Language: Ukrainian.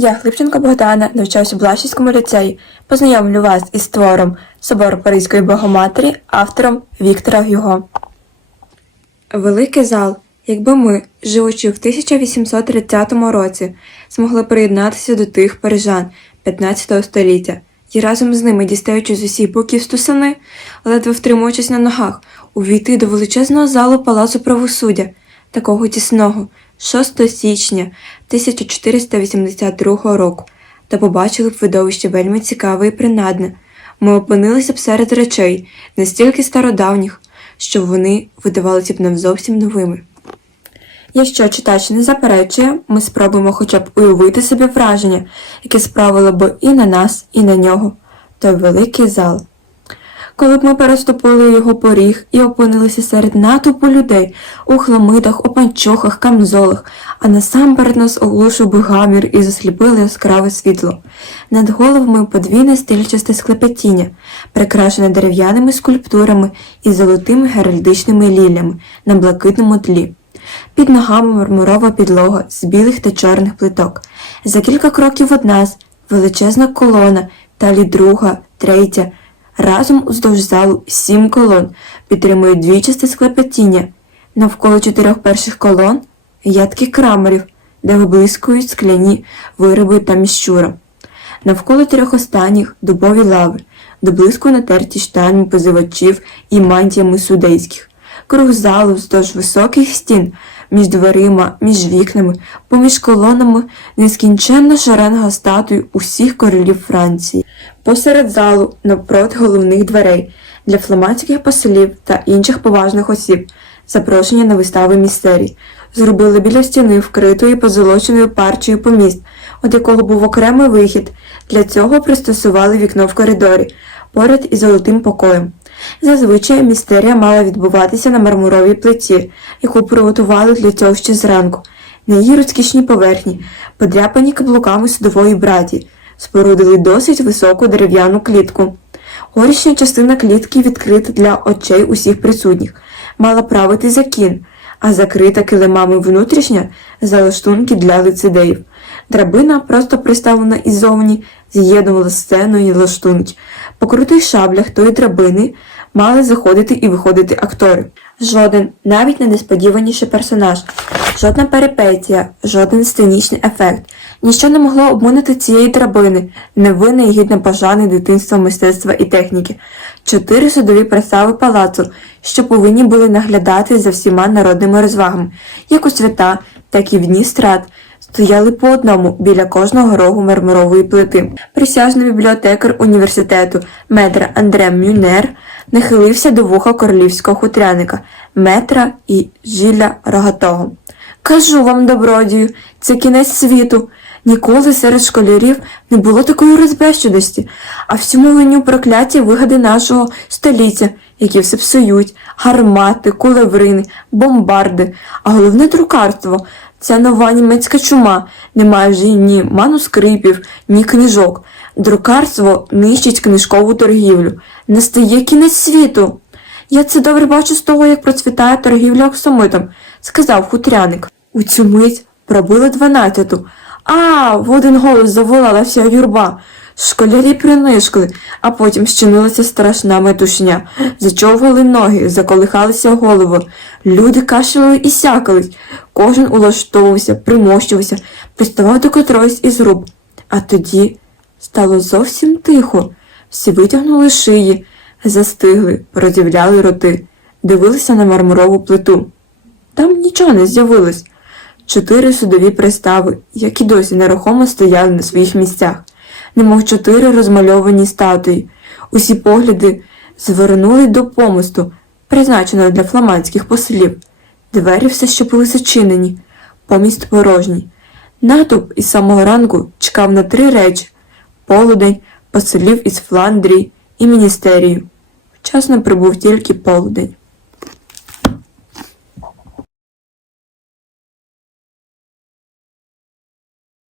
Я, Хлипченко Богдана, навчаюся в Блащівському ліцеї. Познайомлю вас із твором Собор Паризької Богоматері, автором Віктора Гюго. Великий зал. Якби ми, живучи в 1830 році, змогли приєднатися до тих парижан 15 століття і разом з ними, дістаючи з усіх боків стусани, ледве втримуючись на ногах, увійти до величезного залу Палацу правосуддя, такого тісного, 6 січня 1482 року, та побачили б видовище вельми цікаве і принадне. Ми опинилися б серед речей, настільки стародавніх, що вони видавалися б нам зовсім новими. Якщо читач не заперечує, ми спробуємо хоча б уявити собі враження, яке справило б і на нас, і на нього, той великий зал. Коли б ми переступили його поріг і опинилися серед натовпу людей у хламидах, опанчохах, камзолах, а насамперед нас оглушив би гамір і засліпило яскраве світло. Над головами подвійне стильчасте склепетіння, прикрашене дерев'яними скульптурами і золотими геральдичними лілями на блакитному тлі. Під ногами мармурова підлога з білих та чорних плиток. За кілька кроків від нас величезна колона, далі друга, третя. Разом уздовж залу сім колон підтримують двічасте склепотіння. Навколо чотирьох перших колон ядки крамерів, де виблискують скляні вироби та міщура. Навколо трьох останніх дубові лави, доблизку натерті штанями позивачів і мантіями судейських. Круг залу вздовж високих стін, між дверима, між вікнами, поміж колонами нескінченна шеренга статуй усіх королів Франції. Посеред залу, навпроти головних дверей, для фламандських послів та інших поважних осіб, запрошення на вистави містерій, зробили біля стіни вкритої позолоченою парчею поміст, від якого був окремий вихід. Для цього пристосували вікно в коридорі, поряд із золотим покоєм. Зазвичай містерія мала відбуватися на мармуровій плиті, яку приготували для цього ще зранку. На її розкішній поверхні, подряпані каблуками судової браті, спорудили досить високу дерев'яну клітку. Горішня частина клітки відкрита для очей усіх присутніх, мала правити за кін, а закрита килимами внутрішня залаштунки для лицедеїв. Драбина, просто приставлена іззовні, з'єднувала сцену і лаштунки. По крутих шаблях тої драбини мали заходити і виходити актори. Жоден, навіть найнесподіваніший персонаж, жодна перипетія, жоден сценічний ефект. Ніщо не могло обминути цієї драбини, невинне і гідне пожани дитинства мистецтва і техніки. Чотири судові представи палацу, що повинні були наглядати за всіма народними розвагами, як у свята, так і в дні страт, стояли по одному біля кожного рогу мармурової плити. Присяжний бібліотекар університету метра Андре Мюнер нахилився до вуха королівського хутряника метра і жиля рогатого. Кажу вам, добродію, це кінець світу. Ніколи серед школярів не було такої розбещеності, а всьому виню прокляття вигади нашого століття, які все псують, гармати, кулеврини, бомбарди, а головне друкарство. Ця нова німецька чума не має вже ні манускрипів, ні книжок. Друкарство нищить книжкову торгівлю. Настає кінець світу. Я це добре бачу з того, як процвітає торгівля оксамитом, сказав хутряник. У цю мить пробили дванадцяту. А, в один голос заволала вся юрба. Школярі принишкли, а потім щинилася страшна метушня. Зачовгали ноги, заколихалися голови. Люди кашляли і сякались. Кожен улаштовувався, примощувався, приставав до котроїсь із груп. А тоді стало зовсім тихо. Всі витягнули шиї, застигли, порозявляли роти, дивилися на мармурову плиту. Там нічого не з'явилось. Чотири судові пристави, які досі нерухомо стояли на своїх місцях, немов чотири розмальовані статуї. Усі погляди звернули до помосту, призначеного для фламандських послів. Двері все ще були зачинені, поміст порожній. Натовп із самого ранку чекав на три речі полудень, поселів із Фландрії і міністерію. Вчасно прибув тільки полудень.